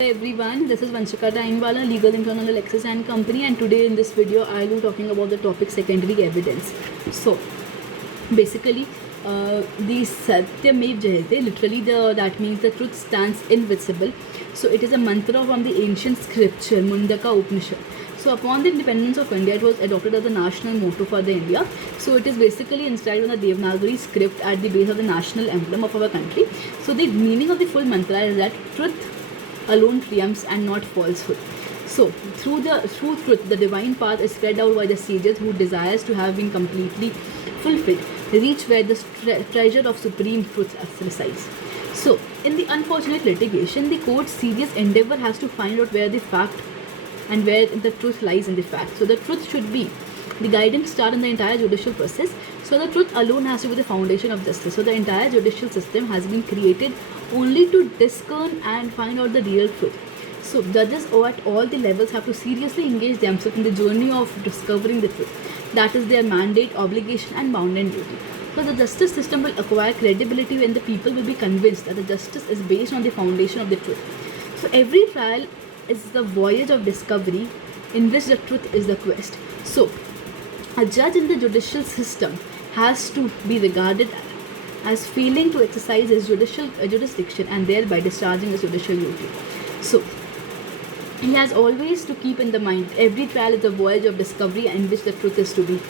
Hey everyone, this is Vanshika Tainwala, Legal Intern under Lexis and Company, and today in this video I will be talking about the topic secondary evidence. So basically, the Satyamev Jayate, literally that means the truth stands invisible. So it is a mantra from the ancient scripture Mundaka Upanishad. So upon the independence of India, it was adopted as the national motto for the India. So it is basically inscribed on the Devanagari script at the base of the national emblem of our country. So the meaning of the full mantra is that truth alone triumphs and not falsehood. So through truth, the divine path is spread out by the sages who desires to have been completely fulfilled, reach where the treasure of supreme truth resides. So in the unfortunate litigation, the court's serious endeavor has to find out where the fact and where the truth lies in the fact. So the truth should be the guiding star in the entire judicial process. So the truth alone has to be the foundation of justice. So the entire judicial system has been created only to discern and find out the real truth. So judges at all the levels have to seriously engage themselves in the journey of discovering the truth. That is their mandate, obligation and bounden duty. So the justice system will acquire credibility when the people will be convinced that the justice is based on the foundation of the truth. So every trial is the voyage of discovery in which the truth is the quest. So a judge in the judicial system has to be regarded as failing to exercise his judicial jurisdiction and thereby discharging his judicial duty. So he has always to keep in the mind every trial is a voyage of discovery in which the truth is to be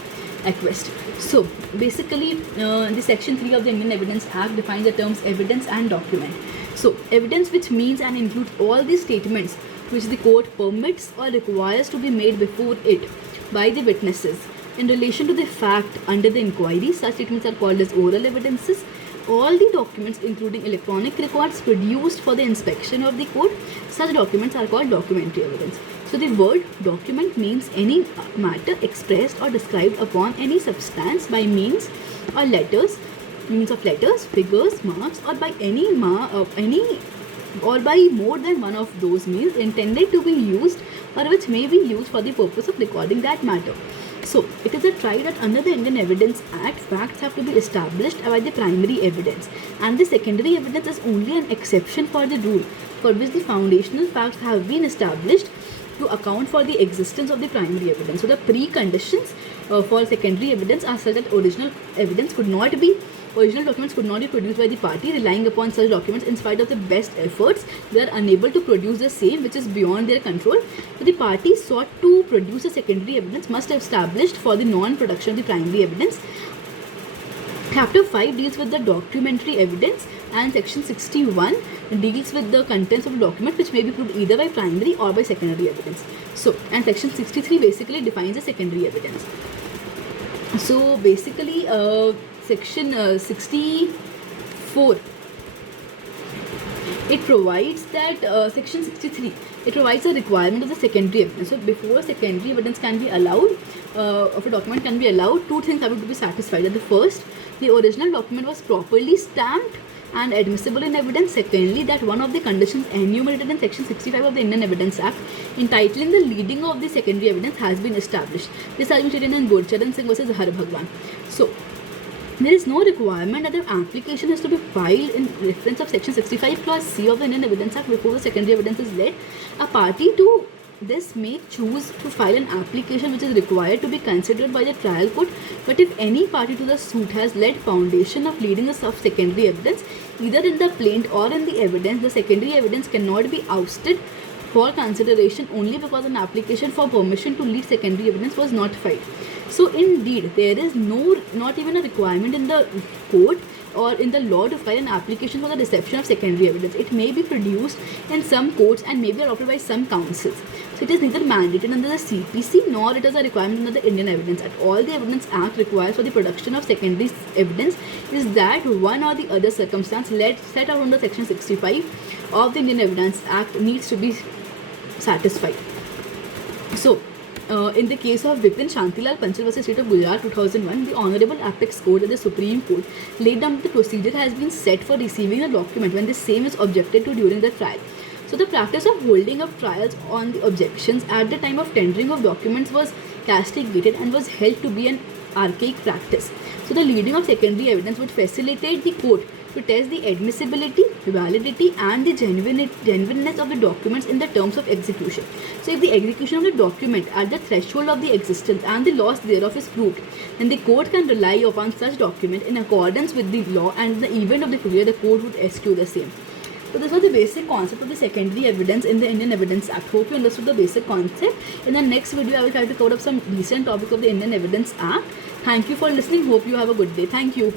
acquest. So basically the section 3 of the Indian Evidence Act defines the terms evidence and document. So evidence, which means and includes all the statements which the court permits or requires to be made before it by the witnesses in relation to the fact under the inquiry. Such statements are called as oral evidences. All the documents, including electronic records produced for the inspection of the court, such documents are called documentary evidence. So the word document means any matter expressed or described upon any substance by means of letters, figures, marks, or by any or by more than one of those means intended to be used or which may be used for the purpose of recording that matter. So it is a try that under the Indian Evidence Act, facts have to be established by the primary evidence, and the secondary evidence is only an exception for the rule, for which the foundational facts have been established to account for the existence of the primary evidence. So the preconditions for secondary evidence are such that original documents could not be produced by the party. Relying upon such documents in spite of the best efforts, they are unable to produce the same, which is beyond their control. So the party sought to produce a secondary evidence must have established for the non-production of the primary evidence. Chapter 5 deals with the documentary evidence, and section 61 deals with the contents of the document which may be proved either by primary or by secondary evidence. So, and section 63 basically defines the secondary evidence. So basically section 64, it provides that section 63, it provides a requirement of the secondary evidence. So before secondary evidence can be allowed, of a document can be allowed, two things have to be satisfied. That the first, the original document was properly stamped and admissible in evidence. Secondly, that one of the conditions enumerated in section 65 of the Indian Evidence Act entitling the leading of the secondary evidence has been established. This has been stated in Gurcharan Singh versus Har Bhagwan. So there is no requirement that the application has to be filed in reference of section 65 clause C of the Indian Evidence Act before the secondary evidence is led. A party to this may choose to file an application which is required to be considered by the trial court, but if any party to the suit has laid foundation of leading a secondary evidence either in the plaint or in the evidence, the secondary evidence cannot be ousted for consideration only because an application for permission to lead secondary evidence was not filed. So indeed, there is not even a requirement in the code or in the law to file an application for the reception of secondary evidence. It may be produced in some courts and may be adopted by some councils. So it is neither mandated under the CPC nor it is a requirement under the Indian Evidence Act. All the Evidence Act requires for the production of secondary evidence is that one or the other circumstance set out under section 65 of the Indian Evidence Act needs to be satisfied. So in the case of Vipin Shantilal Panchal vs. State of Gujarat 2001, the Honorable Apex Court of the Supreme Court laid down the procedure has been set for receiving a document when the same is objected to during the trial. So the practice of holding up trials on the objections at the time of tendering of documents was castigated and was held to be an archaic practice. So the leading of secondary evidence would facilitate the court to test the admissibility, validity, and the genuineness of the documents in the terms of execution. So, if the execution of the document at the threshold of the existence and the loss thereof is proved, then the court can rely upon such document in accordance with the law, and in the event of the failure, the court would eschew the same. So this was the basic concept of the secondary evidence in the Indian Evidence Act. Hope you understood the basic concept. In the next video, I will try to cover up some recent topic of the Indian Evidence Act. Thank you for listening. Hope you have a good day. Thank you.